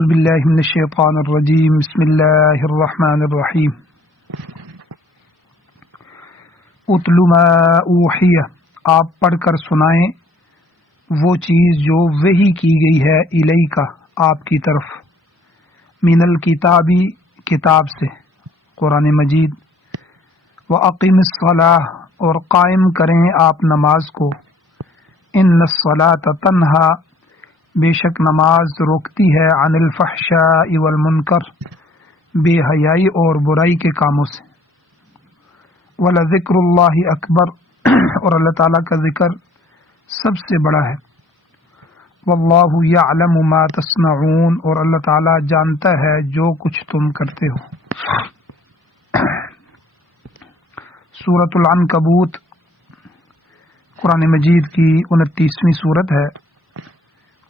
باللہ من الشیطان الرجیم بسم اللہ الرحمن الرحیم اتل ما اوحی، آپ پڑھ کر سنائیں وہ چیز جو وحی کی گئی ہے الیک، آپ کی طرف، من الکتابی، کتاب سے، قرآن مجید، واقم الصلاۃ، اور قائم کریں آپ نماز کو، ان الصلاۃ تنہا، بے شک نماز روکتی ہے، عن الفحشاء والمنکر، بے حیائی اور برائی کے کاموں سے، ولذکر اللہ اکبر، اور اللہ تعالیٰ کا ذکر سب سے بڑا ہے، واللہ یعلم ما تصنعون، اور اللہ تعالیٰ جانتا ہے جو کچھ تم کرتے ہو۔ سورۃ العنکبوت قرآن مجید کی 29ویں سورت ہے،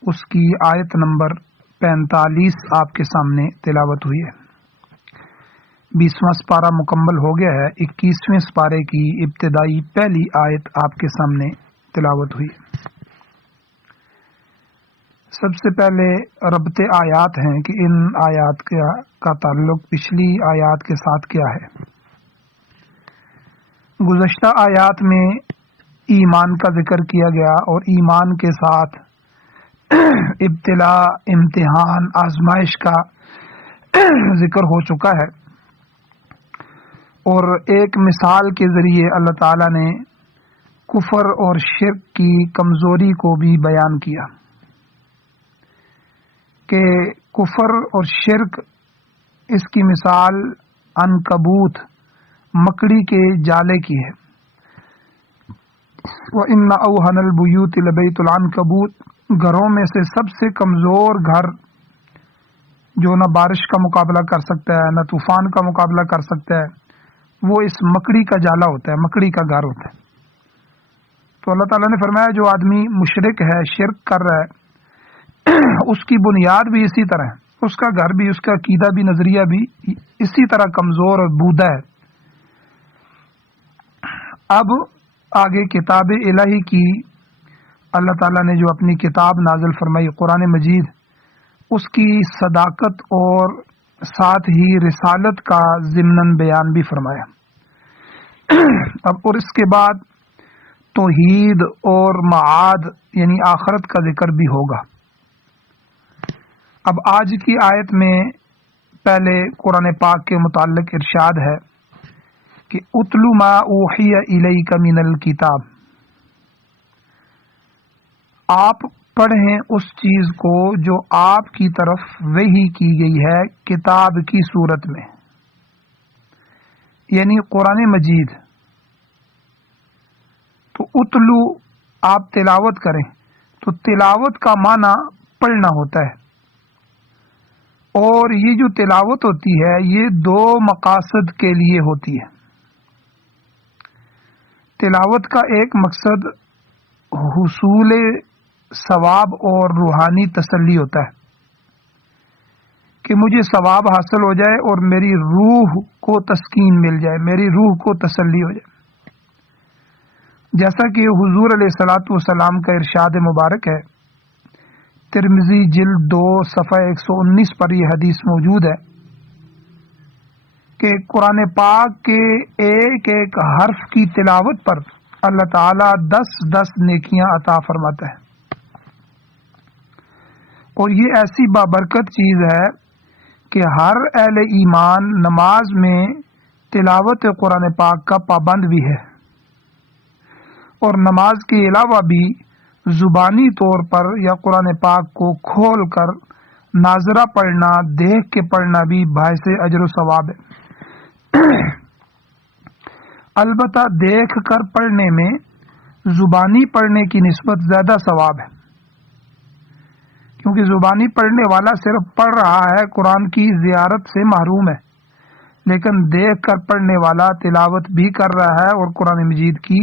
اس کی آیت نمبر 45 آپ کے سامنے تلاوت ہوئی ہے۔ 20واں سپارہ مکمل ہو گیا ہے، 21ویں سپارے کی ابتدائی پہلی آیت آپ کے سامنے تلاوت ہوئی ہے۔ سب سے پہلے ربط آیات ہیں کہ ان آیات کا تعلق پچھلی آیات کے ساتھ کیا ہے۔ گزشتہ آیات میں ایمان کا ذکر کیا گیا اور ایمان کے ساتھ ابتلا، امتحان، آزمائش کا ذکر ہو چکا ہے، اور ایک مثال کے ذریعے اللہ تعالیٰ نے کفر اور شرک کی کمزوری کو بھی بیان کیا کہ کفر اور شرک، اس کی مثال عنکبوت، مکڑی کے جالے کی ہے۔ وَإِنَّ أَوْهَنَ الْبُيُوتِ لَبَيْتُ الْعَنكَبُوتِ، گھروں میں سے سب سے کمزور گھر، جو نہ بارش کا مقابلہ کر سکتا ہے نہ طوفان کا مقابلہ کر سکتا ہے، وہ اس مکڑی کا جالا ہوتا ہے، مکڑی کا گھر ہوتا ہے۔ تو اللہ تعالیٰ نے فرمایا جو آدمی مشرک ہے، شرک کر رہا ہے، اس کی بنیاد بھی اسی طرح ہے، اس کا گھر بھی، اس کا عقیدہ بھی، نظریہ بھی اسی طرح کمزور اور بودا ہے۔ اب آگے کتاب الہی کی، اللہ تعالیٰ نے جو اپنی کتاب نازل فرمائی قرآن مجید، اس کی صداقت اور ساتھ ہی رسالت کا ضمناً بیان بھی فرمایا۔ اب اور اس کے بعد توحید اور معاد یعنی آخرت کا ذکر بھی ہوگا۔ اب آج کی آیت میں پہلے قرآن پاک کے متعلق ارشاد ہے کہ اتلو ما اوحی الیک من الکتاب، آپ پڑھیں اس چیز کو جو آپ کی طرف وحی کی گئی ہے کتاب کی صورت میں، یعنی قرآن مجید۔ تو اتلو، آپ تلاوت کریں، تو تلاوت کا معنی پڑھنا ہوتا ہے، اور یہ جو تلاوت ہوتی ہے یہ دو مقاصد کے لیے ہوتی ہے۔ تلاوت کا ایک مقصد حصول ثواب اور روحانی تسلی ہوتا ہے کہ مجھے ثواب حاصل ہو جائے اور میری روح کو تسکین مل جائے، میری روح کو تسلی ہو جائے، جیسا کہ حضور علیہ الصلاۃ والسلام کا ارشاد مبارک ہے، ترمذی جلد 2 صفحہ 119 پر یہ حدیث موجود ہے کہ قرآن پاک کے ایک ایک حرف کی تلاوت پر اللہ تعالیٰ 10 نیکیاں عطا فرماتا ہے، اور یہ ایسی بابرکت چیز ہے کہ ہر اہل ایمان نماز میں تلاوت قرآن پاک کا پابند بھی ہے، اور نماز کے علاوہ بھی زبانی طور پر یا قرآن پاک کو کھول کر ناظرہ پڑھنا، دیکھ کے پڑھنا بھی باعث اجر و ثواب ہے۔ البتہ دیکھ کر پڑھنے میں زبانی پڑھنے کی نسبت زیادہ ثواب ہے، کیونکہ زبانی پڑھنے والا صرف پڑھ رہا ہے، قرآن کی زیارت سے محروم ہے، لیکن دیکھ کر پڑھنے والا تلاوت بھی کر رہا ہے اور قرآن مجید کی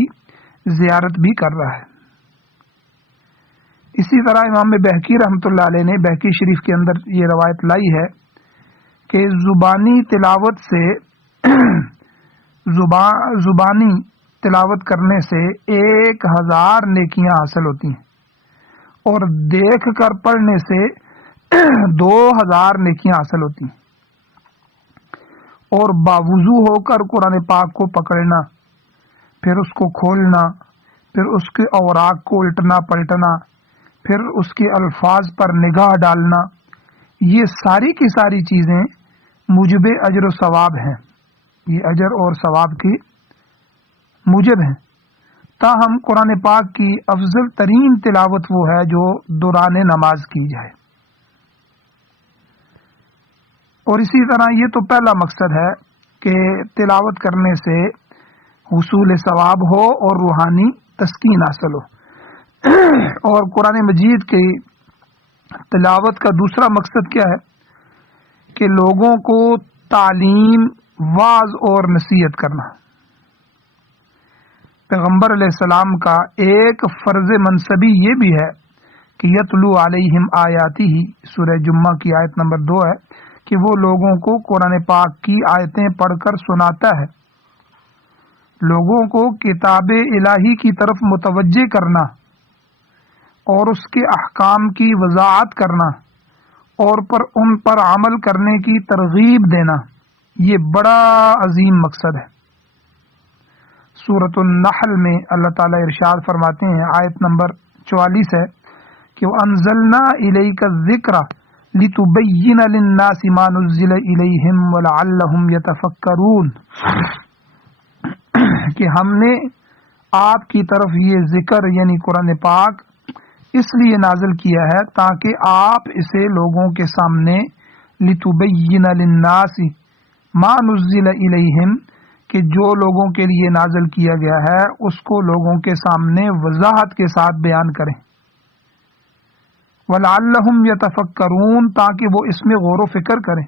زیارت بھی کر رہا ہے۔ اسی طرح امام بہقی رحمۃ اللہ علیہ نے بہقی شریف کے اندر یہ روایت لائی ہے کہ زبانی تلاوت سے زبانی تلاوت کرنے سے 1000 نیکیاں حاصل ہوتی ہیں، اور دیکھ کر پڑھنے سے 2000 نیکیاں حاصل ہوتی ہیں۔ اور باوضو ہو کر قرآن پاک کو پکڑنا، پھر اس کو کھولنا، پھر اس کے اوراق کو الٹنا پلٹنا، پھر اس کے الفاظ پر نگاہ ڈالنا، یہ ساری کی ساری چیزیں موجب اجر و ثواب ہیں، یہ اجر اور ثواب کی موجب ہیں۔ تاہم قرآن پاک کی افضل ترین تلاوت وہ ہے جو دوران نماز کی جائے۔ اور اسی طرح یہ تو پہلا مقصد ہے کہ تلاوت کرنے سے حصول ثواب ہو اور روحانی تسکین حاصل ہو۔ اور قرآن مجید کی تلاوت کا دوسرا مقصد کیا ہے کہ لوگوں کو تعلیم، واعظ اور نصیحت کرنا۔ پیغمبر علیہ السلام کا ایک فرض منصبی یہ بھی ہے کہ یتلو علیہم آیاتی ہی، سورہ جمعہ کی آیت نمبر 2 ہے کہ وہ لوگوں کو قرآن پاک کی آیتیں پڑھ کر سناتا ہے، لوگوں کو کتاب الہی کی طرف متوجہ کرنا اور اس کے احکام کی وضاحت کرنا اور ان پر عمل کرنے کی ترغیب دینا، یہ بڑا عظیم مقصد ہے۔ سورۃ النحل میں اللہ تعالیٰ ارشاد فرماتے ہیں، آیت نمبر 44 ہے کہ وَأَنزَلْنَا إِلَيْكَ الذِّكْرَ لِتُبَيِّنَ لِلنَّاسِ مَا نُزِّلَ إِلَيْهِمْ وَلَعَلَّهُمْ يَتَفَكَّرُونَ، کہ ہم نے آپ کی طرف یہ ذکر یعنی قرآن پاک اس لیے نازل کیا ہے تاکہ آپ اسے لوگوں کے سامنے لِتُبَيِّنَ لِلنَّاسِ مَا نُزِّلَ إِلَيْهِمْ، کہ جو لوگوں کے لیے نازل کیا گیا ہے اس کو لوگوں کے سامنے وضاحت کے ساتھ بیان کریں، وَلَعَلَّهُمْ يَتَفَكَّرُونَ، تاکہ وہ اس میں غور و فکر کریں۔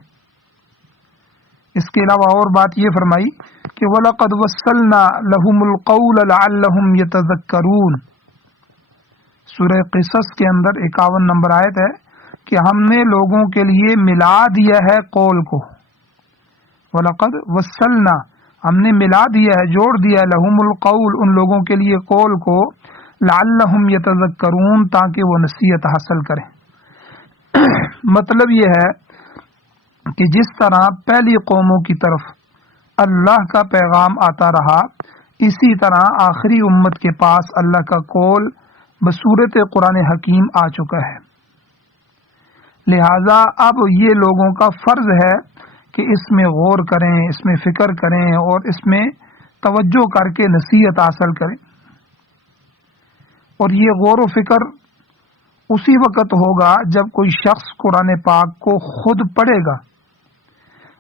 اس کے علاوہ اور بات یہ فرمائی کہ وَلَقَدْ وَصَّلْنَا لَهُمُ الْقَوْلَ لَعَلَّهُمْ يَتَذَكَّرُونَ، سورہ قصص کے اندر 51 نمبر آیت ہے کہ ہم نے لوگوں کے لیے ملا دیا ہے قول کو، وَلَقَدْ وَصَّلْنَا، ہم نے ملا دیا ہے، جوڑ دیا ہے، لَهُمُ الْقَوْل، ان لوگوں کے لیے قول کو، لعلہم یتذکرون، تاکہ وہ نصیحت حاصل کریں۔ مطلب یہ ہے کہ جس طرح پہلی قوموں کی طرف اللہ کا پیغام آتا رہا، اسی طرح آخری امت کے پاس اللہ کا قول بصورت قرآن حکیم آ چکا ہے، لہذا اب یہ لوگوں کا فرض ہے کہ اس میں غور کریں، اس میں فکر کریں اور اس میں توجہ کر کے نصیحت حاصل کریں۔ اور یہ غور و فکر اسی وقت ہوگا جب کوئی شخص قرآن پاک کو خود پڑھے گا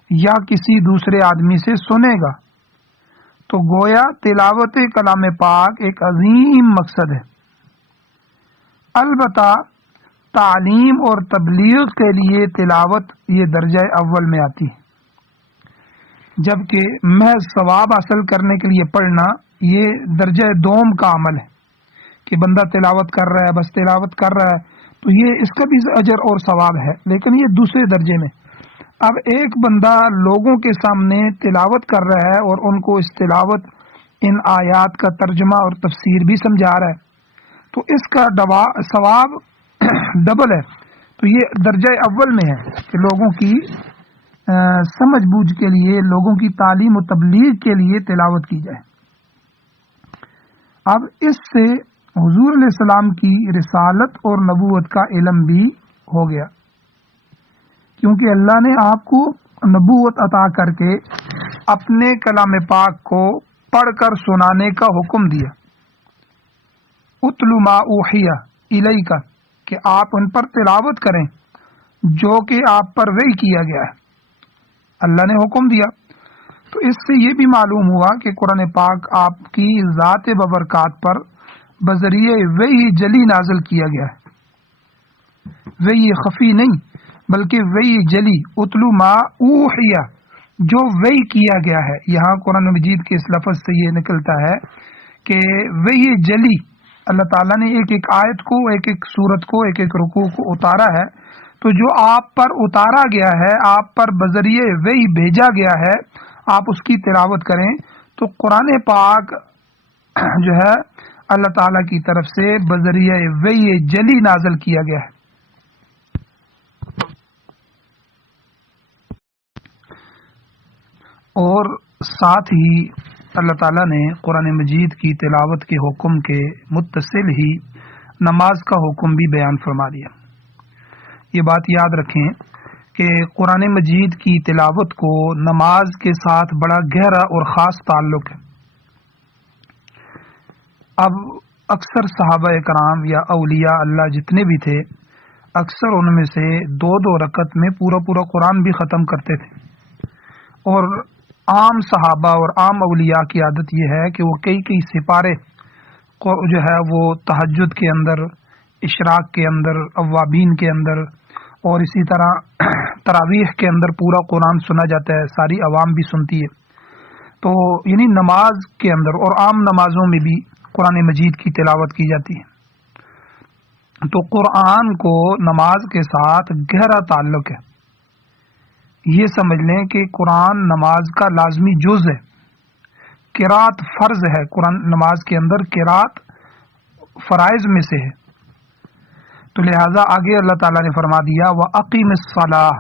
یا کسی دوسرے آدمی سے سنے گا، تو گویا تلاوت کلام پاک ایک عظیم مقصد ہے۔ البتہ تعلیم اور تبلیغ کے لیے تلاوت یہ درجہ اول میں آتی ہے، جبکہ محض ثواب حاصل کرنے کے لیے پڑھنا یہ درجہ دوم کا عمل ہے کہ بندہ تلاوت کر رہا ہے، بس تلاوت کر رہا ہے، تو یہ اس کا بھی اجر اور ثواب ہے، لیکن یہ دوسرے درجے میں۔ اب ایک بندہ لوگوں کے سامنے تلاوت کر رہا ہے اور ان کو اس تلاوت، ان آیات کا ترجمہ اور تفسیر بھی سمجھا رہا ہے، تو اس کا ثواب ڈبل ہے۔ تو یہ درجہ اول میں ہے کہ لوگوں کی سمجھ بوجھ کے لیے، لوگوں کی تعلیم و تبلیغ کے لیے تلاوت کی جائے۔ اب اس سے حضور علیہ السلام کی رسالت اور نبوت کا علم بھی ہو گیا، کیونکہ اللہ نے آپ کو نبوت عطا کر کے اپنے کلام پاک کو پڑھ کر سنانے کا حکم دیا، اتل ما اوحی الیک، کہ آپ ان پر تلاوت کریں جو کہ آپ پر وحی کیا گیا ہے، اللہ نے حکم دیا۔ تو اس سے یہ بھی معلوم ہوا کہ قرآن پاک آپ کی ذات ببرکات پر بذریعہ وحی جلی نازل کیا گیا ہے، وحی خفی نہیں بلکہ وحی جلی، اتلو ما اوحی، جو وحی کیا گیا ہے۔ یہاں قرآن مجید کے اس لفظ سے یہ نکلتا ہے کہ وحی جلی، اللہ تعالیٰ نے ایک ایک آیت کو، ایک ایک سورت کو، ایک ایک رکوع کو اتارا ہے، تو جو آپ پر اتارا گیا ہے، آپ پر بذریعہ وحی بھیجا گیا ہے، آپ اس کی تلاوت کریں۔ تو قرآن پاک جو ہے اللہ تعالیٰ کی طرف سے بذریعہ وحی جلی نازل کیا گیا ہے۔ اور ساتھ ہی اللہ تعالیٰ نے قرآن مجید کی تلاوت کے حکم کے متصل ہی نماز کا حکم بھی بیان فرما دیا۔ یہ بات یاد رکھیں کہ قرآن مجید کی تلاوت کو نماز کے ساتھ بڑا گہرا اور خاص تعلق ہے۔ اب اکثر صحابہ کرام یا اولیاء اللہ جتنے بھی تھے، اکثر ان میں سے 2 رکعت میں پورا قرآن بھی ختم کرتے تھے، اور عام صحابہ اور عام اولیاء کی عادت یہ ہے کہ وہ کئی سپارے جو ہے وہ تہجد کے اندر، اشراق کے اندر، اوابین کے اندر اور اسی طرح تراویح کے اندر پورا قرآن سنا جاتا ہے، ساری عوام بھی سنتی ہے۔ تو یعنی نماز کے اندر اور عام نمازوں میں بھی قرآن مجید کی تلاوت کی جاتی ہے۔ تو قرآن کو نماز کے ساتھ گہرا تعلق ہے۔ یہ سمجھ لیں کہ قرآن نماز کا لازمی جز ہے، قرات فرض ہے، قرآن نماز کے اندر قرات فرائض میں سے ہے۔ تو لہٰذا آگے اللہ تعالیٰ نے فرما دیا وَأَقِمِ الصَّلَاةَ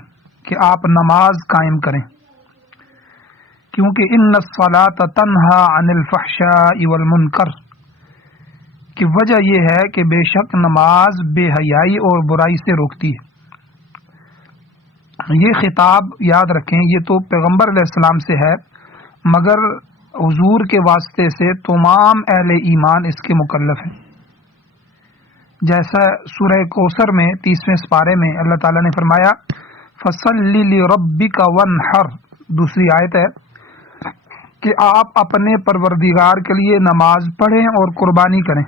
کہ آپ نماز قائم کریں، کیونکہ ان الصلاۃ تنہا عن الفحشاء والمنکر، کہ وجہ یہ ہے کہ بے شک نماز بے حیائی اور برائی سے روکتی ہے۔ یہ خطاب یاد رکھیں، یہ تو پیغمبر علیہ السلام سے ہے، مگر حضور کے واسطے سے تمام اہل ایمان اس کے مکلف ہیں۔ جیسا سورہ کوثر میں 30ویں سپارے میں اللہ تعالیٰ نے فرمایا فَصَلِّ لِرَبِّكَ وَانْحَرْ، دوسری آیت ہے کہ آپ اپنے پروردگار کے لیے نماز پڑھیں اور قربانی کریں۔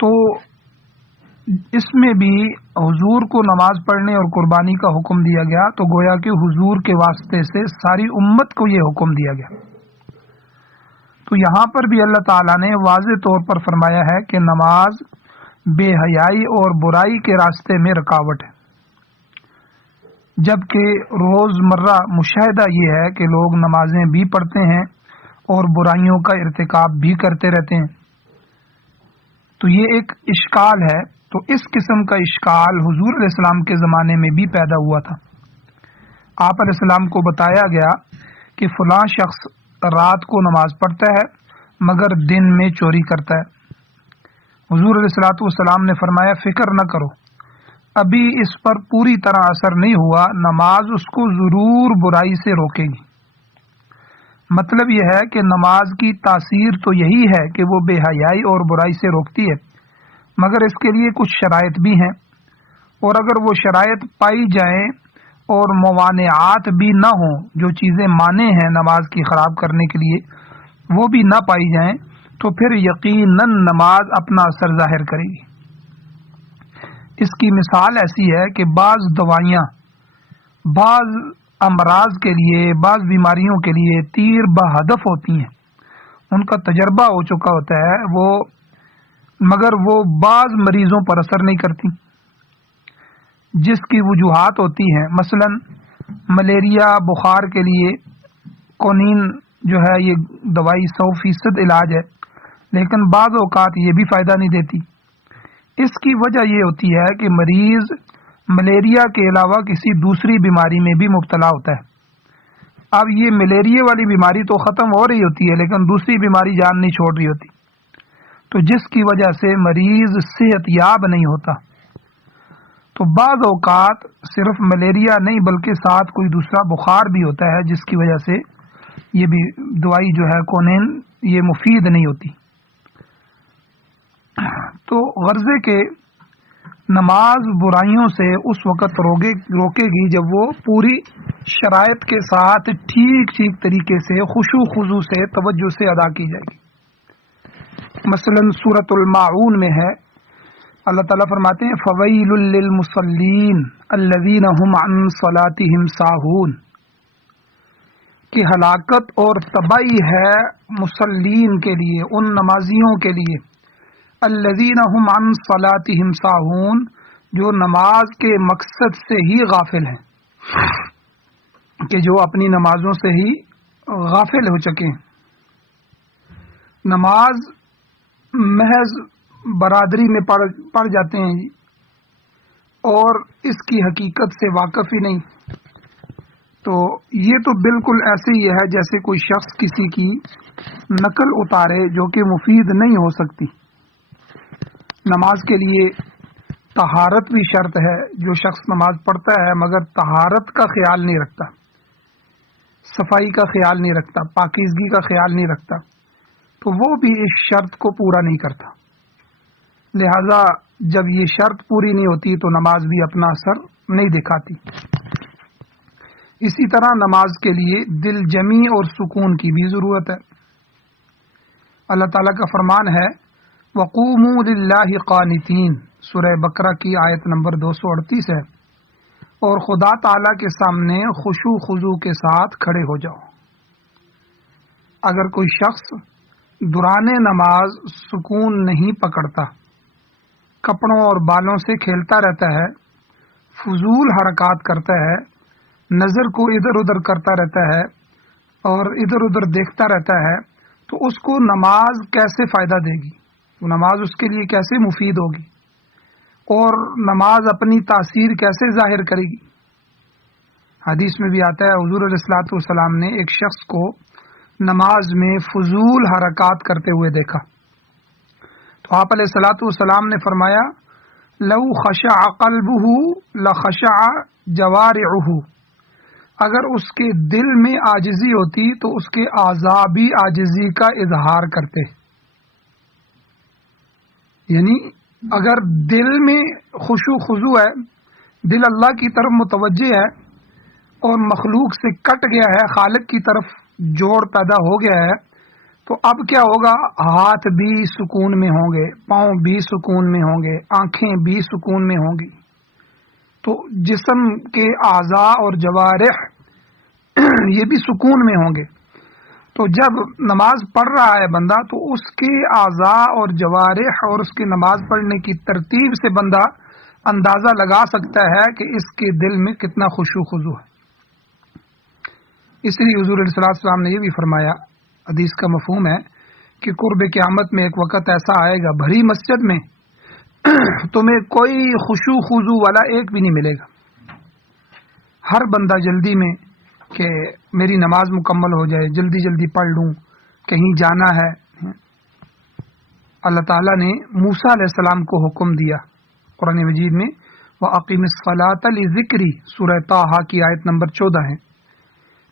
تو اس میں بھی حضور کو نماز پڑھنے اور قربانی کا حکم دیا گیا، تو گویا کہ حضور کے واسطے سے ساری امت کو یہ حکم دیا گیا۔ تو یہاں پر بھی اللہ تعالیٰ نے واضح طور پر فرمایا ہے کہ نماز بے حیائی اور برائی کے راستے میں رکاوٹ ہے، جبکہ روزمرہ مشاہدہ یہ ہے کہ لوگ نمازیں بھی پڑھتے ہیں اور برائیوں کا ارتکاب بھی کرتے رہتے ہیں۔ تو یہ ایک اشکال ہے۔ تو اس قسم کا اشکال حضور علیہ السلام کے زمانے میں بھی پیدا ہوا تھا۔ آپ علیہ السلام کو بتایا گیا کہ فلاں شخص رات کو نماز پڑھتا ہے مگر دن میں چوری کرتا ہے۔ حضور علیہ الصلوۃ والسلام نے فرمایا فکر نہ کرو، ابھی اس پر پوری طرح اثر نہیں ہوا، نماز اس کو ضرور برائی سے روکے گی۔ مطلب یہ ہے کہ نماز کی تاثیر تو یہی ہے کہ وہ بے حیائی اور برائی سے روکتی ہے، مگر اس کے لیے کچھ شرائط بھی ہیں، اور اگر وہ شرائط پائی جائیں اور موانعات بھی نہ ہوں، جو چیزیں مانع ہیں نماز کی خراب کرنے کے لیے وہ بھی نہ پائی جائیں، تو پھر یقیناً نماز اپنا اثر ظاہر کرے گی۔ اس کی مثال ایسی ہے کہ بعض دوائیاں بعض امراض کے لیے، بعض بیماریوں کے لیے تیر بہدف ہوتی ہیں، ان کا تجربہ ہو چکا ہوتا ہے مگر وہ بعض مریضوں پر اثر نہیں کرتی، جس کی وجوہات ہوتی ہیں۔ مثلا ملیریا بخار کے لیے کونین جو ہے یہ دوائی 100% علاج ہے، لیکن بعض اوقات یہ بھی فائدہ نہیں دیتی۔ اس کی وجہ یہ ہوتی ہے کہ مریض ملیریا کے علاوہ کسی دوسری بیماری میں بھی مبتلا ہوتا ہے۔ اب یہ ملیریا والی بیماری تو ختم ہو رہی ہوتی ہے، لیکن دوسری بیماری جان نہیں چھوڑ رہی ہوتی، تو جس کی وجہ سے مریض صحت یاب نہیں ہوتا۔ تو بعض اوقات صرف ملیریا نہیں بلکہ ساتھ کوئی دوسرا بخار بھی ہوتا ہے، جس کی وجہ سے یہ بھی دوائی جو ہے کونین یہ مفید نہیں ہوتی۔ تو غرضے کے نماز برائیوں سے اس وقت روکے گی جب وہ پوری شرائط کے ساتھ ٹھیک طریقے سے خشوع خضوع سے توجہ سے ادا کی جائے گی۔ مثلا سورۃ الماعون میں ہے، اللہ تعالیٰ فرماتے ہیں فَوَيْلٌ لِّلْمُصَلِّينَ الَّذِينَ هُمْ عَن صَلَاتِهِمْ سَاهُونَ، کہ ہلاکت اور تباہی ہے مصلین کے لیے، ان نمازیوں کے لیے، الَّذِينَ هُمْ عَن صَلَاتِهِمْ سَاهُونَ، جو نماز کے مقصد سے ہی غافل ہیں، کہ جو اپنی نمازوں سے ہی غافل ہو چکے ہیں۔ نماز محض برادری میں پڑھ جاتے ہیں اور اس کی حقیقت سے واقف ہی نہیں، تو یہ تو بالکل ایسے ہی ہے جیسے کوئی شخص کسی کی نقل اتارے جو کہ مفید نہیں ہو سکتی. نماز کے لیے طہارت بھی شرط ہے. جو شخص نماز پڑھتا ہے مگر طہارت کا خیال نہیں رکھتا، صفائی کا خیال نہیں رکھتا، پاکیزگی کا خیال نہیں رکھتا، تو وہ بھی اس شرط کو پورا نہیں کرتا. لہذا جب یہ شرط پوری نہیں ہوتی تو نماز بھی اپنا اثر نہیں دکھاتی. اسی طرح نماز کے لیے دل جمی اور سکون کی بھی ضرورت ہے. اللہ تعالیٰ کا فرمان ہے وَقُومُوا لِلَّهِ قَانِتِينَ، سورہ بقرہ کی آیت نمبر 238 ہے، اور خدا تعالیٰ کے سامنے خشوع خضوع کے ساتھ کھڑے ہو جاؤ. اگر کوئی شخص دوران نماز سکون نہیں پکڑتا، کپڑوں اور بالوں سے کھیلتا رہتا ہے، فضول حرکات کرتا ہے، نظر کو ادھر ادھر کرتا رہتا ہے اور ادھر ادھر دیکھتا رہتا ہے، تو اس کو نماز کیسے فائدہ دے گی؟ نماز اس کے لیے کیسے مفید ہوگی؟ اور نماز اپنی تاثیر کیسے ظاہر کرے گی؟ حدیث میں بھی آتا ہے حضور علیہ الصلوۃ والسلام نے ایک شخص کو نماز میں فضول حرکات کرتے ہوئے دیکھا، تو آپ علیہ الصلوۃ والسلام نے فرمایا لو خشع قلبہ لخشع جوارحہ، اگر اس کے دل میں عاجزی ہوتی تو اس کے اعضاء بھی عاجزی کا اظہار کرتے. یعنی اگر دل میں خشوع خضوع ہے، دل اللہ کی طرف متوجہ ہے اور مخلوق سے کٹ گیا ہے، خالق کی طرف جوڑ پیدا ہو گیا ہے، تو اب کیا ہوگا؟ ہاتھ بھی سکون میں ہوں گے، پاؤں بھی سکون میں ہوں گے، آنکھیں بھی سکون میں ہوں گی. تو جسم کے اعضاء اور جوارح یہ بھی سکون میں ہوں گے. تو جب نماز پڑھ رہا ہے بندہ تو اس کے اعضاء اور جوارح اور اس کے نماز پڑھنے کی ترتیب سے بندہ اندازہ لگا سکتا ہے کہ اس کے دل میں کتنا خشوع خضوع ہے. اس لیے حضور علیہ الصلوۃ والسلام نے یہ بھی فرمایا، حدیث کا مفہوم ہے کہ قرب قیامت میں ایک وقت ایسا آئے گا بھری مسجد میں تمہیں کوئی خشوع خضوع والا ایک بھی نہیں ملے گا. ہر بندہ جلدی میں کہ میری نماز مکمل ہو جائے، جلدی جلدی پڑھ لوں، کہیں جانا ہے. اللہ تعالیٰ نے موسیٰ علیہ السلام کو حکم دیا قرآن مجید میں وَأَقِمِ الصَّلَاةَ لِذِكْرِي، سورہ طٰہٰ کی آیت نمبر 14 ہے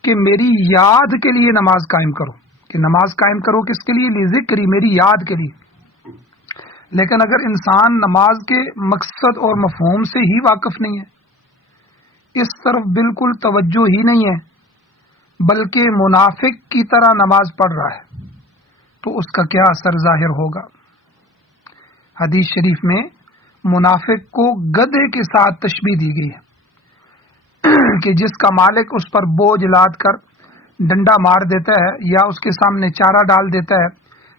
کہ میری یاد کے لیے نماز قائم کرو. کہ نماز قائم کرو کس کے لیے؟ لذکری، میری یاد کے لیے. لیکن اگر انسان نماز کے مقصد اور مفہوم سے ہی واقف نہیں ہے، اس طرف بالکل توجہ ہی نہیں ہے، بلکہ منافق کی طرح نماز پڑھ رہا ہے، تو اس کا کیا اثر ظاہر ہوگا؟ حدیث شریف میں منافق کو گدھے کے ساتھ تشبیہ دی گئی ہے کہ جس کا مالک اس پر بوجھ لاد کر ڈنڈا مار دیتا ہے یا اس کے سامنے چارہ ڈال دیتا ہے،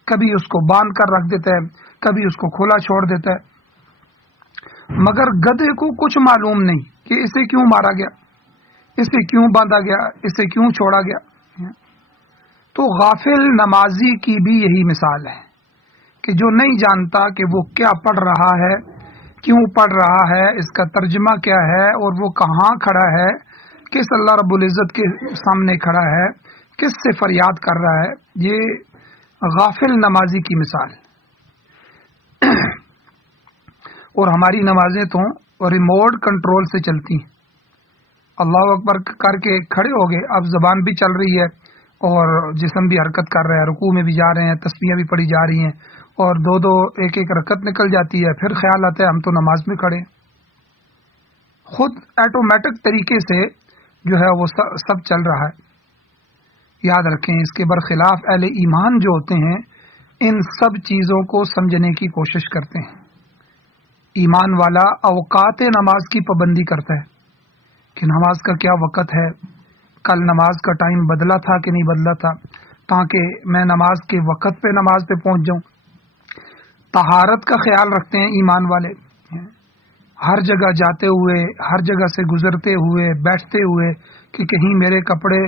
کبھی اس کو باندھ کر رکھ دیتا ہے، کبھی اس کو کھلا چھوڑ دیتا ہے، مگر گدھے کو کچھ معلوم نہیں کہ اسے کیوں مارا گیا، اسے کیوں باندھا گیا، اسے کیوں چھوڑا گیا. تو غافل نمازی کی بھی یہی مثال ہے کہ جو نہیں جانتا کہ وہ کیا پڑھ رہا ہے، کیوں پڑھ رہا ہے، اس کا ترجمہ کیا ہے، اور وہ کہاں کھڑا ہے، کس اللہ رب العزت کے سامنے کھڑا ہے، کس سے فریاد کر رہا ہے. یہ غافل نمازی کی مثال. اور ہماری نمازیں تو ریموٹ کنٹرول سے چلتی ہیں. اللہ اکبر کر کے کھڑے ہو گئے، اب زبان بھی چل رہی ہے اور جسم بھی حرکت کر رہا ہے، رکوع میں بھی جا رہے ہیں، تسبیحیں بھی پڑھی جا رہی ہیں، اور دو دو ایک ایک رکعت نکل جاتی ہے، پھر خیال آتا ہے ہم تو نماز میں کھڑے. خود ایٹومیٹک طریقے سے جو ہے وہ سب چل رہا ہے. یاد رکھیں اس کے برخلاف اہل ایمان جو ہوتے ہیں ان سب چیزوں کو سمجھنے کی کوشش کرتے ہیں. ایمان والا اوقات نماز کی پابندی کرتا ہے کہ نماز کا کیا وقت ہے، کل نماز کا ٹائم بدلا تھا کہ نہیں بدلا تھا، تاکہ میں نماز کے وقت پہ نماز پہ پہنچ جاؤں. طہارت کا خیال رکھتے ہیں ایمان والے. ہر جگہ جاتے ہوئے، ہر جگہ سے گزرتے ہوئے، بیٹھتے ہوئے کہ کہیں میرے کپڑے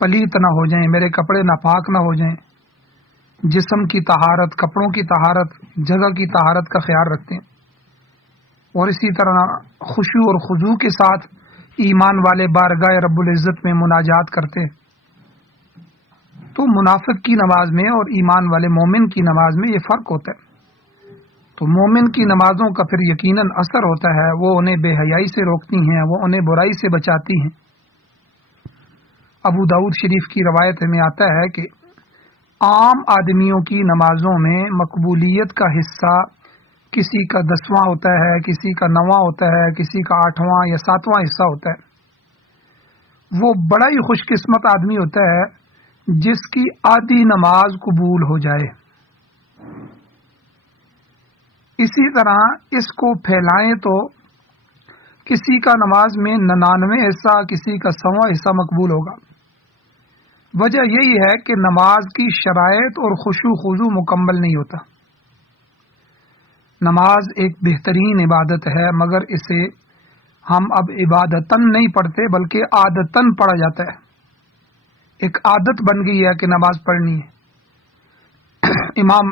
پلیت نہ ہو جائیں، میرے کپڑے ناپاک نہ ہو جائیں. جسم کی طہارت، کپڑوں کی طہارت، جگہ کی طہارت کا خیال رکھتے ہیں. اور اسی طرح خشوع اور خضوع کے ساتھ ایمان والے بارگاہ رب العزت میں مناجات کرتے، تو منافق کی نماز میں اور ایمان والے مومن کی نماز میں یہ فرق ہوتا ہے۔ تو مومن کی نمازوں کا پھر یقیناً اثر ہوتا ہے، وہ انہیں بے حیائی سے روکتی ہیں، وہ انہیں برائی سے بچاتی ہیں۔ ابو داؤد شریف کی روایت میں آتا ہے کہ عام آدمیوں کی نمازوں میں مقبولیت کا حصہ کسی کا 10واں ہوتا ہے، کسی کا 9واں ہوتا ہے، کسی کا 8واں یا 7واں حصہ ہوتا ہے۔ وہ بڑا ہی خوش قسمت آدمی ہوتا ہے جس کی آدھی نماز قبول ہو جائے۔ اسی طرح اس کو پھیلائیں تو کسی کا نماز میں 99 حصہ، کسی کا 100واں حصہ مقبول ہوگا۔ وجہ یہی ہے کہ نماز کی شرائط اور خشوع خضوع مکمل نہیں ہوتا۔ نماز ایک بہترین عبادت ہے، مگر اسے ہم اب عبادتاً نہیں پڑھتے بلکہ عادتاً پڑھا جاتا ہے۔ ایک عادت بن گئی ہے کہ نماز پڑھنی ہے۔ امام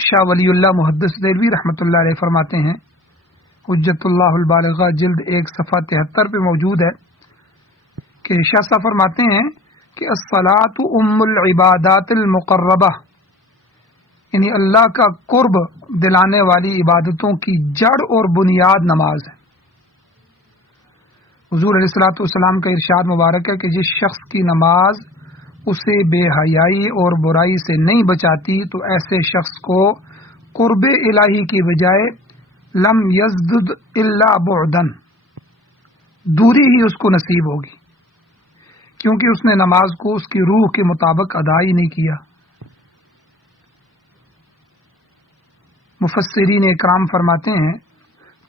شاہ ولی اللہ محدث دہلوی رحمۃ اللہ علیہ فرماتے ہیں، حجت اللہ البالغہ جلد 1 صفحہ 73 پہ موجود ہے کہ شاہ صاحب فرماتے ہیں کہ الصلاۃ ام العبادات المقربہ، یعنی اللہ کا قرب دلانے والی عبادتوں کی جڑ اور بنیاد نماز ہے۔ حضور علیہ الصلوۃ والسلام کا ارشاد مبارک ہے کہ جس شخص کی نماز اسے بے حیائی اور برائی سے نہیں بچاتی تو ایسے شخص کو قرب الہی کی بجائے لم یزدد الا بعدن، دوری ہی اس کو نصیب ہوگی، کیونکہ اس نے نماز کو اس کی روح کے مطابق ادا ہی نہیں کیا۔ مفسرین اکرام فرماتے ہیں،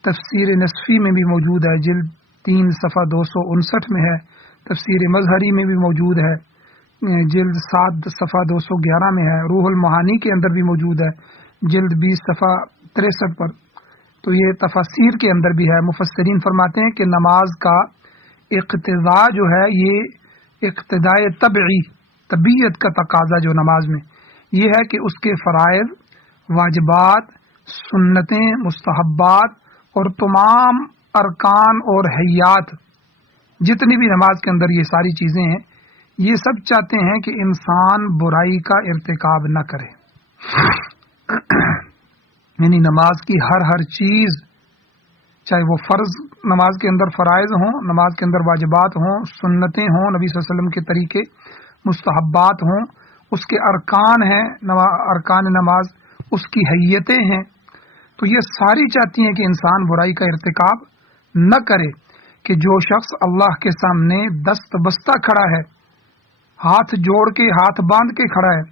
تفسیر نصفی میں بھی موجود ہے، جلد 3 صفحہ 259 میں ہے، تفسیر مظہری میں بھی موجود ہے، جلد 7 صفحہ 211 میں ہے، روح المعانی کے اندر بھی موجود ہے، جلد 20 صفحہ 63 پر، تو یہ تفاسیر کے اندر بھی ہے۔ مفسرین فرماتے ہیں کہ نماز کا اقتضاء جو ہے، یہ اقتداء طبعی، طبیعت کا تقاضا جو نماز میں یہ ہے کہ اس کے فرائض، واجبات، سنتیں، مستحبات اور تمام ارکان اور حیات جتنی بھی نماز کے اندر یہ ساری چیزیں ہیں، یہ سب چاہتے ہیں کہ انسان برائی کا ارتکاب نہ کرے۔ یعنی نماز کی ہر چیز، چاہے وہ فرض نماز کے اندر فرائض ہوں، نماز کے اندر واجبات ہوں، سنتیں ہوں، نبی صلی اللہ علیہ وسلم کے طریقے، مستحبات ہوں، اس کے ارکان ہیں، ارکان نماز، اس کی حیتیں ہیں، تو یہ ساری چاہتی ہیں کہ انسان برائی کا ارتکاب نہ کرے۔ کہ جو شخص اللہ کے سامنے دست بستہ کھڑا ہے، ہاتھ جوڑ کے، ہاتھ باندھ کے کھڑا ہے،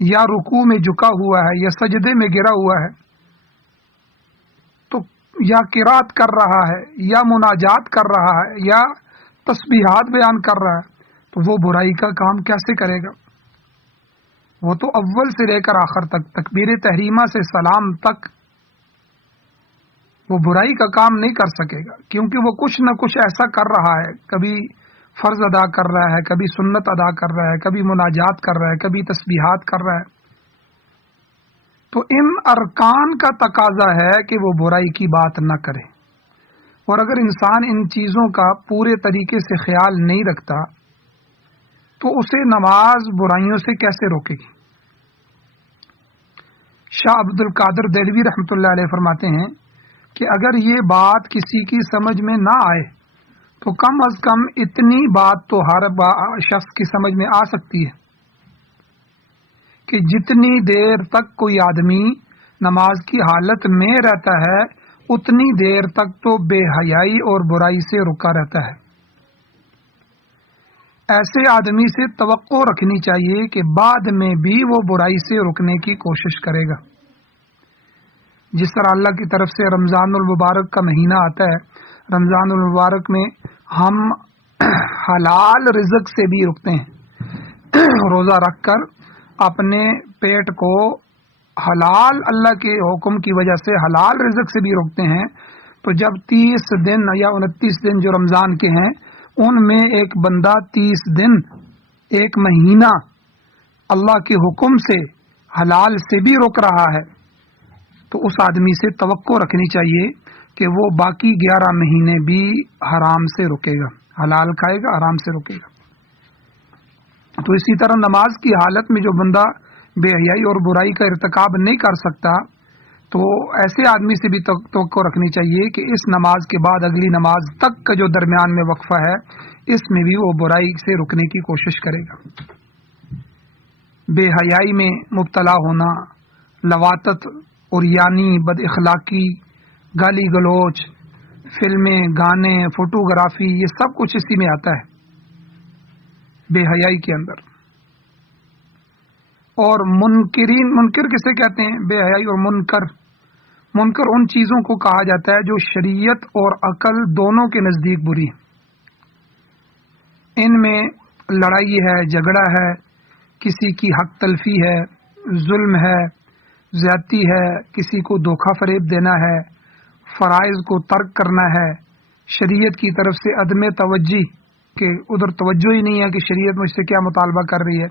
یا رکوع میں جھکا ہوا ہے، یا سجدے میں گرا ہوا ہے، تو یا قرات کر رہا ہے، یا مناجات کر رہا ہے، یا تسبیحات بیان کر رہا ہے، تو وہ برائی کا کام کیسے کرے گا؟ وہ تو اول سے لے کر آخر تک، تکبیر تحریمہ سے سلام تک وہ برائی کا کام نہیں کر سکے گا، کیونکہ وہ کچھ نہ کچھ ایسا کر رہا ہے، کبھی فرض ادا کر رہا ہے، کبھی سنت ادا کر رہا ہے، کبھی مناجات کر رہا ہے، کبھی تسبیحات کر رہا ہے۔ تو ان ارکان کا تقاضا ہے کہ وہ برائی کی بات نہ کرے، اور اگر انسان ان چیزوں کا پورے طریقے سے خیال نہیں رکھتا تو اسے نماز برائیوں سے کیسے روکے گی؟ شاہ عبد القادر دہلوی رحمۃ اللہ علیہ فرماتے ہیں کہ اگر یہ بات کسی کی سمجھ میں نہ آئے تو کم از کم اتنی بات تو ہر شخص کی سمجھ میں آ سکتی ہے کہ جتنی دیر تک کوئی آدمی نماز کی حالت میں رہتا ہے، اتنی دیر تک تو بے حیائی اور برائی سے رکا رہتا ہے۔ ایسے آدمی سے توقع رکھنی چاہیے کہ بعد میں بھی وہ برائی سے رکنے کی کوشش کرے گا۔ جس طرح اللہ کی طرف سے رمضان المبارک کا مہینہ آتا ہے، رمضان المبارک میں ہم حلال رزق سے بھی رکتے ہیں، روزہ رکھ کر اپنے پیٹ کو حلال، اللہ کے حکم کی وجہ سے حلال رزق سے بھی روکتے ہیں۔ تو جب 30 دن یا 29 دن جو رمضان کے ہیں، ان میں ایک بندہ 30 دن، ایک مہینہ اللہ کے حکم سے حلال سے بھی روک رہا ہے، تو اس آدمی سے توقع رکھنی چاہیے کہ وہ باقی 11 مہینے بھی حرام سے رکے گا، حلال کھائے گا، حرام سے رکے گا۔ تو اسی طرح نماز کی حالت میں جو بندہ بے حیائی اور برائی کا ارتکاب نہیں کر سکتا، تو ایسے آدمی سے بھی توقع رکھنی چاہیے کہ اس نماز کے بعد اگلی نماز تک کا جو درمیان میں وقفہ ہے، اس میں بھی وہ برائی سے رکنے کی کوشش کرے گا۔ بے حیائی میں مبتلا ہونا، لواطت اور یعنی بد اخلاقی، گالی گلوچ، فلمیں، گانے، فوٹوگرافی، یہ سب کچھ اسی میں آتا ہے، بے حیائی کے اندر۔ اور منکر کسے کہتے ہیں؟ بے حیائی اور منکر ان چیزوں کو کہا جاتا ہے جو شریعت اور عقل دونوں کے نزدیک بری ہیں۔ ان میں لڑائی ہے، جھگڑا ہے، کسی کی حق تلفی ہے، ظلم ہے، زیادتی ہے، کسی کو دھوکہ فریب دینا ہے، فرائض کو ترک کرنا ہے، شریعت کی طرف سے عدم توجہ کہ ادھر توجہ ہی نہیں ہے کہ شریعت مجھ سے کیا مطالبہ کر رہی ہے،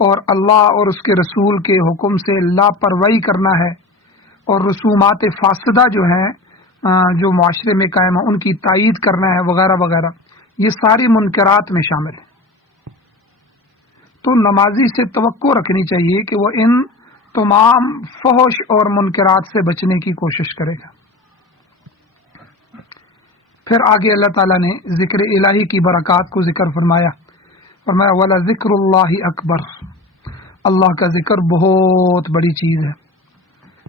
اور اللہ اور اس کے رسول کے حکم سے لاپرواہی کرنا ہے، اور رسومات فاسدہ جو ہیں جو معاشرے میں قائم ہیں ان کی تائید کرنا ہے، وغیرہ وغیرہ، یہ ساری منکرات میں شامل ہیں۔ تو نمازی سے توقع رکھنی چاہیے کہ وہ ان تمام فحش اور منکرات سے بچنے کی کوشش کرے گا۔ پھر آگے اللہ تعالیٰ نے ذکر الہی کی برکات کو ذکر فرمایا وَلَذِكْرُ اللَّهِ أَكْبَرُ، اللہ کا ذکر بہت بڑی چیز ہے۔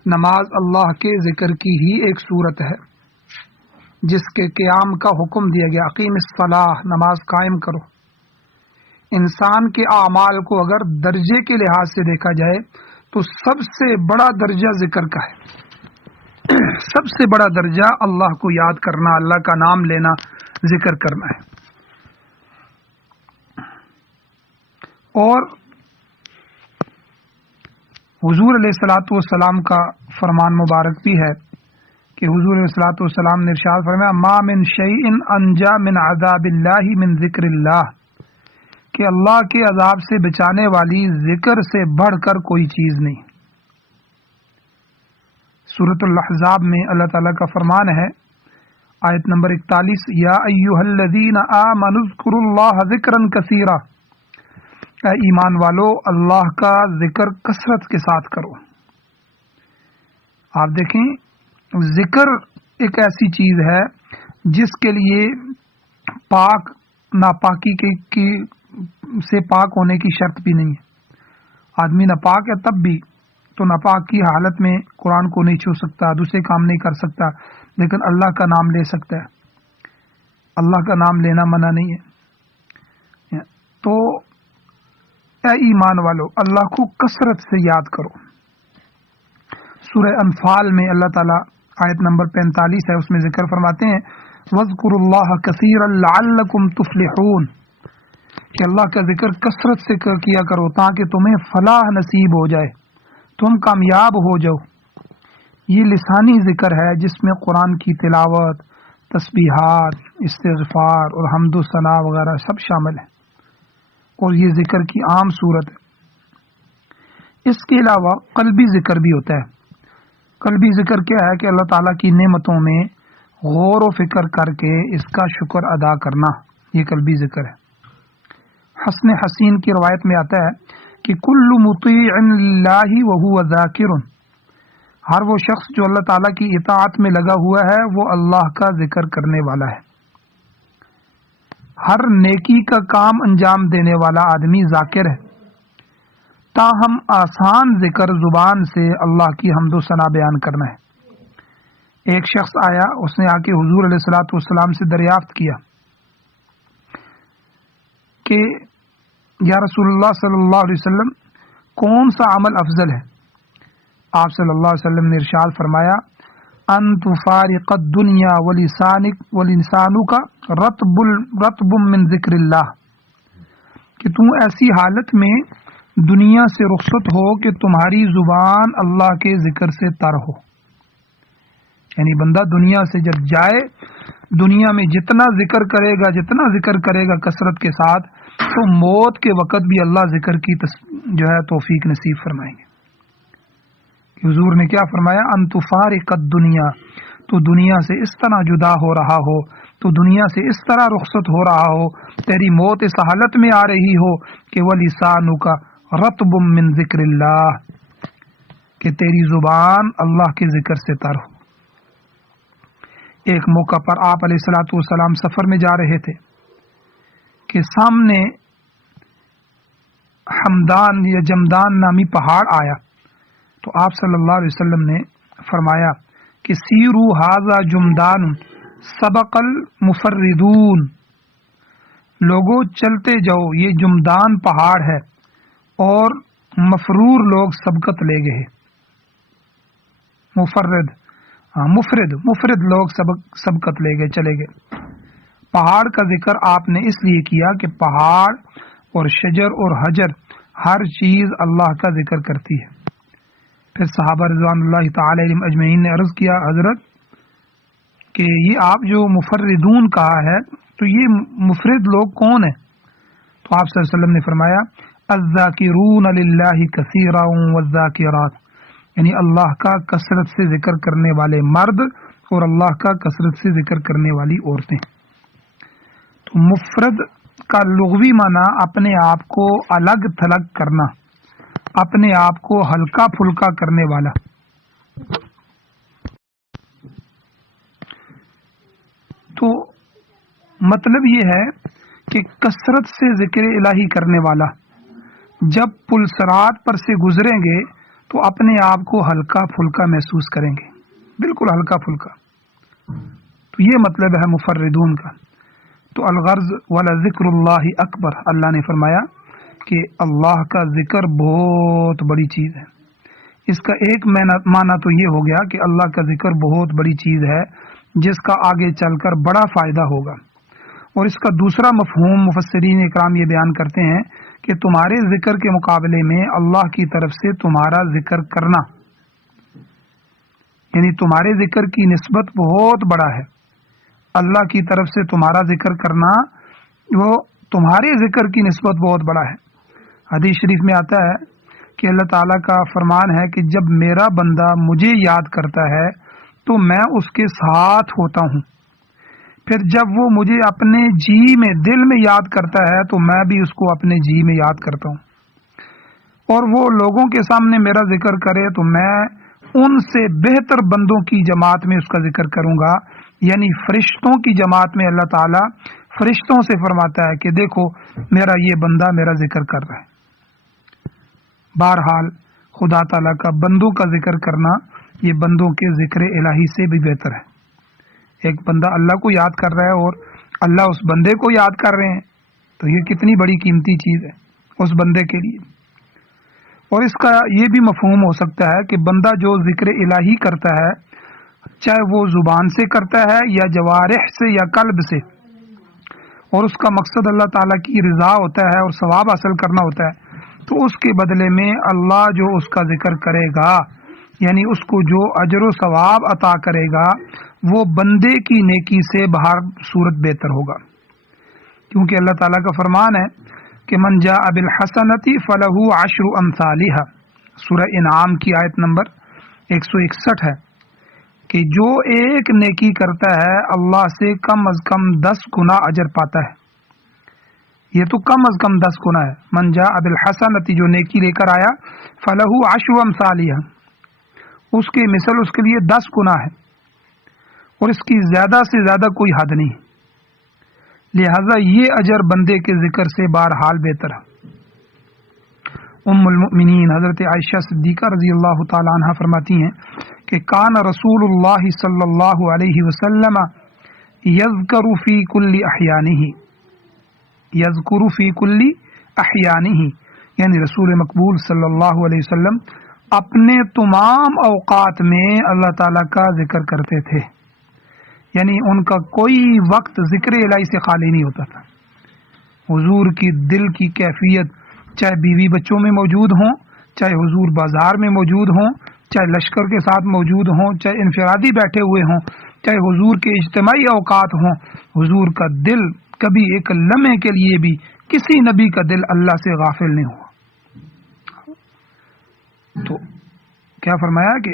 نماز اللہ کے ذکر کی ہی ایک صورت ہے جس کے قیام کا حکم دیا گیا، اقیم الصلاۃ، نماز قائم کرو۔ انسان کے اعمال کو اگر درجے کے لحاظ سے دیکھا جائے تو سب سے بڑا درجہ ذکر کا ہے، سب سے بڑا درجہ اللہ کو یاد کرنا، اللہ کا نام لینا، ذکر کرنا ہے۔ اور حضور علیہ الصلوۃ والسلام کا فرمان مبارک بھی ہے کہ حضور علیہ الصلوۃ والسلام نے ارشاد فرمایا ما من شیء انجا من عذاب اللہ من ذکر اللہ، کہ اللہ کے عذاب سے بچانے والی ذکر سے بڑھ کر کوئی چیز نہیں۔ سورۃ الاحزاب میں اللہ تعالیٰ کا فرمان ہے، آیت نمبر 41، یا ایھا الذین آمنوا اذکروا اللہ ذکرا کثیرا، اے ایمان والو اللہ کا ذکر کثرت کے ساتھ کرو۔ آپ دیکھیں، ذکر ایک ایسی چیز ہے جس کے لیے پاک ناپاکی سے پاک ہونے کی شرط بھی نہیں ہے۔ آدمی ناپاک ہے تب بھی تو ناپاک کی حالت میں قرآن کو نہیں چھو سکتا، دوسرے کام نہیں کر سکتا، لیکن اللہ کا نام لے سکتا ہے۔ اللہ کا نام لینا منع نہیں ہے۔ تو اے ایمان والو اللہ کو کثرت سے یاد کرو۔ سورہ انفال میں اللہ تعالیٰ آیت نمبر 45 ہے، اس میں ذکر فرماتے ہیں وَاذْكُرُوا اللَّهَ كَثِيرًا لَعَلَّكُمْ تُفْلِحُونَ، کہ اللہ کا ذکر کثرت سے کیا کرو تاکہ تمہیں فلاح نصیب ہو جائے، تم کامیاب ہو جاؤ۔ یہ لسانی ذکر ہے جس میں قرآن کی تلاوت، تسبیحات، استغفار اور حمد و ثنا وغیرہ سب شامل ہیں، اور یہ ذکر کی عام صورت ہے۔ اس کے علاوہ قلبی ذکر بھی ہوتا ہے۔ قلبی ذکر کیا ہے کہ اللہ تعالیٰ کی نعمتوں میں غور و فکر کر کے اس کا شکر ادا کرنا، یہ قلبی ذکر ہے۔ حسن حسین کی روایت میں آتا ہے کہ کل مطیع للہ وہو ذاکر، ہر وہ شخص جو اللہ تعالیٰ کی اطاعت میں لگا ہوا ہے وہ اللہ کا ذکر کرنے والا ہے۔ ہر نیکی کا کام انجام دینے والا آدمی ذاکر ہے، تاہم آسان ذکر زبان سے اللہ کی حمد و ثنا بیان کرنا ہے۔ ایک شخص آیا، اس نے آ کے حضور علیہ الصلوۃ والسلام سے دریافت کیا کہ یا رسول اللہ صلی اللہ علیہ وسلم کون سا عمل افضل ہے؟ آپ صلی اللہ علیہ وسلم نے ارشاد فرمایا ان تفارق الدنیا ولسانک رطب من ذکر اللہ، کہ تم ایسی حالت میں دنیا سے رخصت ہو کہ تمہاری زبان اللہ کے ذکر سے تر ہو۔ یعنی بندہ دنیا سے جب جائے، دنیا میں جتنا ذکر کرے گا کثرت کے ساتھ، تو موت کے وقت بھی اللہ ذکر کی جو ہے توفیق نصیب فرمائیں گے۔ حضور نے کیا فرمایا؟ ان تفارق الدنیا، تو دنیا سے اس طرح جدا ہو رہا ہو، تو دنیا سے اس طرح رخصت ہو رہا ہو، تیری موت اس حالت میں آ رہی ہو کہ وَلِسَانُكَ رَطْبٌ مِّن ذِكْرِ اللَّهِ، کہ تیری زبان اللہ کے ذکر سے تر ہو۔ ایک موقع پر آپ علیہ الصلوۃ والسلام سفر میں جا رہے تھے کہ سامنے حمدان یا جمدان نامی پہاڑ آیا، تو آپ صلی اللہ علیہ وسلم نے فرمایا کہ سیرو ھذا جمدان سبق المفردون، لوگوں چلتے جاؤ، یہ جمدان پہاڑ ہے اور مفرور لوگ سبقت لے گئے۔ مفرد لوگ سبقت لے گئے، چلے گئے۔ پہاڑ کا ذکر آپ نے اس لیے کیا کہ پہاڑ اور شجر اور حجر ہر چیز اللہ کا ذکر کرتی ہے۔ پھر صحابہ رضوان اللہ تعالی علیہم اجمعین نے عرض کیا حضرت کہ یہ آپ جو مفردون کہا ہے تو یہ مفرد لوگ کون ہیں؟ تو آپ صلی اللہ علیہ وسلم نے فرمایا الذاکرون للہ کثیرا والذاکرات، یعنی اللہ کا کثرت سے ذکر کرنے والے مرد اور اللہ کا کثرت سے ذکر کرنے والی عورتیں۔ تو مفرد کا لغوی معنی اپنے آپ کو الگ تھلگ کرنا، اپنے آپ کو ہلکا پھلکا کرنے والا۔ تو مطلب یہ ہے کہ کثرت سے ذکر الہی کرنے والا جب پلسرات پر سے گزریں گے تو اپنے آپ کو ہلکا پھلکا محسوس کریں گے، بالکل ہلکا پھلکا۔ تو یہ مطلب ہے مفردون کا۔ تو الغرض وَلَذِكْرُ اللَّهِ اکبر، اللہ نے فرمایا کہ اللہ کا ذکر بہت بڑی چیز ہے۔ اس کا ایک معنی تو یہ ہو گیا کہ اللہ کا ذکر بہت بڑی چیز ہے جس کا آگے چل کر بڑا فائدہ ہوگا، اور اس کا دوسرا مفہوم مفسرین اکرام یہ بیان کرتے ہیں کہ تمہارے ذکر کے مقابلے میں اللہ کی طرف سے تمہارا ذکر کرنا، یعنی تمہارے ذکر کی نسبت بہت بڑا ہے۔ اللہ کی طرف سے تمہارا ذکر کرنا وہ تمہارے ذکر کی نسبت بہت بڑا ہے۔ حدیث شریف میں آتا ہے کہ اللہ تعالیٰ کا فرمان ہے کہ جب میرا بندہ مجھے یاد کرتا ہے تو میں اس کے ساتھ ہوتا ہوں، پھر جب وہ مجھے اپنے جی میں دل میں یاد کرتا ہے تو میں بھی اس کو اپنے جی میں یاد کرتا ہوں، اور وہ لوگوں کے سامنے میرا ذکر کرے تو میں ان سے بہتر بندوں کی جماعت میں اس کا ذکر کروں گا، یعنی فرشتوں کی جماعت میں اللہ تعالیٰ فرشتوں سے فرماتا ہے کہ دیکھو میرا یہ بندہ میرا ذکر کر رہا ہے۔ بہرحال خدا تعالیٰ کا بندوں کا ذکر کرنا یہ بندوں کے ذکر الہی سے بھی بہتر ہے۔ ایک بندہ اللہ کو یاد کر رہا ہے اور اللہ اس بندے کو یاد کر رہے ہیں تو یہ کتنی بڑی قیمتی چیز ہے اس بندے کے لیے۔ اور اس کا یہ بھی مفہوم ہو سکتا ہے کہ بندہ جو ذکر الہی کرتا ہے چاہے وہ زبان سے کرتا ہے یا جوارح سے یا قلب سے، اور اس کا مقصد اللہ تعالیٰ کی رضا ہوتا ہے اور ثواب حاصل کرنا ہوتا ہے، تو اس کے بدلے میں اللہ جو اس کا ذکر کرے گا، یعنی اس کو جو اجر و ثواب عطا کرے گا وہ بندے کی نیکی سے بہر صورت بہتر ہوگا، کیونکہ اللہ تعالیٰ کا فرمان ہے کہ من جاء بالحسنۃ فلہ عشر امثالھا، سورہ انعام کی آیت نمبر 161 ہے کہ جو ایک نیکی کرتا ہے اللہ سے کم از کم 10 گنا اجر پاتا ہے۔ یہ تو کم از کم 10 گنا ہے۔ من جاء بالحسنۃ، جو نیکی لے کر آیا، فلہ عشر امثالھا، اس کی مثل اس کے لیے 10 گنا ہے، اور اس کی زیادہ سے زیادہ کوئی حد نہیں، لہذا یہ اجر بندے کے ذکر سے بہرحال بہتر ہے۔ ام المؤمنین حضرت عائشہ صدیقہ رضی اللہ تعالی عنہ فرماتی ہیں کہ کان رسول اللہ صلی اللہ علیہ وسلم یذکر فی کل احیانہ، یذکر فی کل احیانہ، یعنی رسول مقبول صلی اللہ علیہ وسلم اپنے تمام اوقات میں اللہ تعالیٰ کا ذکر کرتے تھے، یعنی ان کا کوئی وقت ذکر الہی سے خالی نہیں ہوتا تھا۔ حضور کی دل کی کیفیت چاہے بیوی بچوں میں موجود ہوں، چاہے حضور بازار میں موجود ہوں، چاہے لشکر کے ساتھ موجود ہوں، چاہے انفرادی بیٹھے ہوئے ہوں، چاہے حضور کے اجتماعی اوقات ہوں، حضور کا دل کبھی ایک لمحے کے لیے بھی کسی نبی کا دل اللہ سے غافل نہیں ہوا۔ تو کیا فرمایا کہ